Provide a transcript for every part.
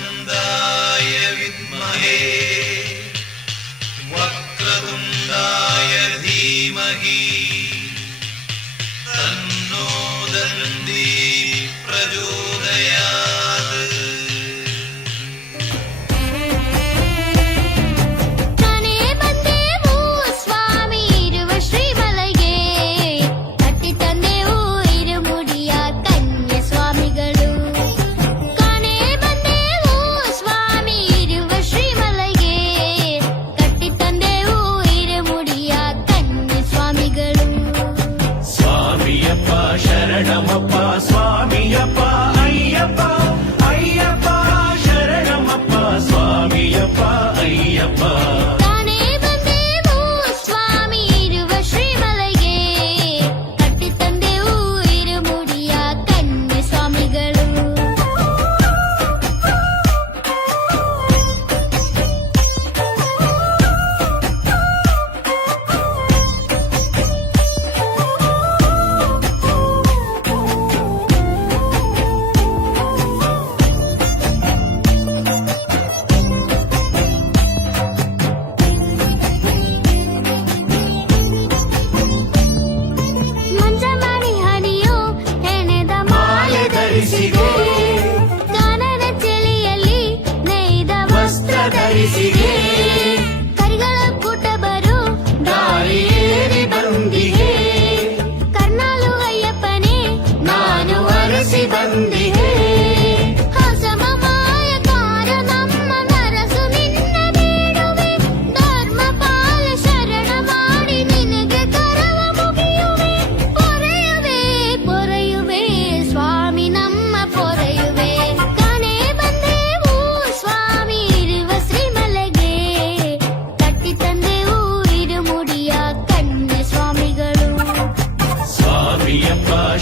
स्कन्दाय विद्महे वक्रतुण्डाय धीमहि तन्नो दन्ती प्रचोदयात्। ಶರಣಮಪ್ಪ ಸ್ವಾಮಿಯಪ್ಪ ಅಯ್ಯಪ್ಪ ಅಯ್ಯಪ್ಪ ಶರಣಮಪ್ಪ ಸ್ವಾಮಿಯಪ್ಪ ಅಯ್ಯಪ್ಪ ಕಾನನ ಚಳಿಯಲ್ಲಿ ನೈದ ವಸ್ತ್ರ ಧರಿಸಿಗೆ ಕರಿಗಳ ಕೂಟ ಬರು ದಾರಿಯೇರಿ ಬಂದಿಗೆ ಕರ್ನಾಲು ಅಯ್ಯಪ್ಪನೇ ನಾನು ಅರಸಿ ಬಂದಿಗೆ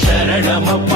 ಶರಣಮಪ್ಪ